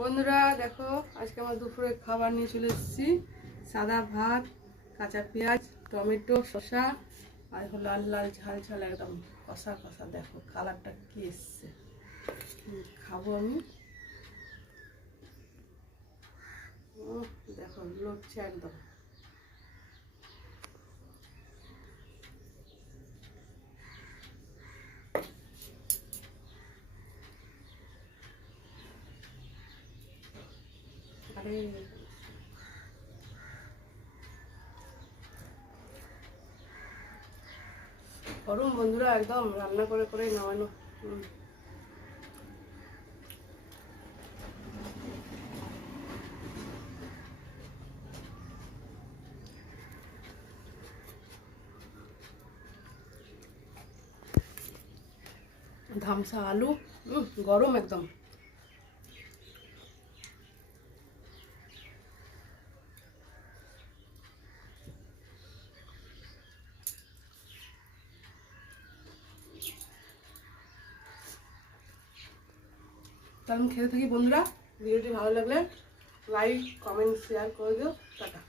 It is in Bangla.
বন্ধুরা দেখো, আজকে আমার দুপুরে খাবার নিয়ে চলে এসেছি। সাদা ভাত, কাঁচা পেঁয়াজ, টমেটো, শসা আর হলো লাল লাল ঝাল ঝাল একদম কষা কষা। দেখো কালারটা কি এসছে। খাবো আমি। দেখো লড়ছে একদম। আরে গরম বন্ধুরা, একদম রান্না করে করে নামানো। ধামসা আলু, গরম একদম। তাহলে আমি খেতে থাকি বন্ধুরা। ভিডিওটি ভালো লাগলে লাইক, কমেন্ট, শেয়ার করে দিও। টাটা।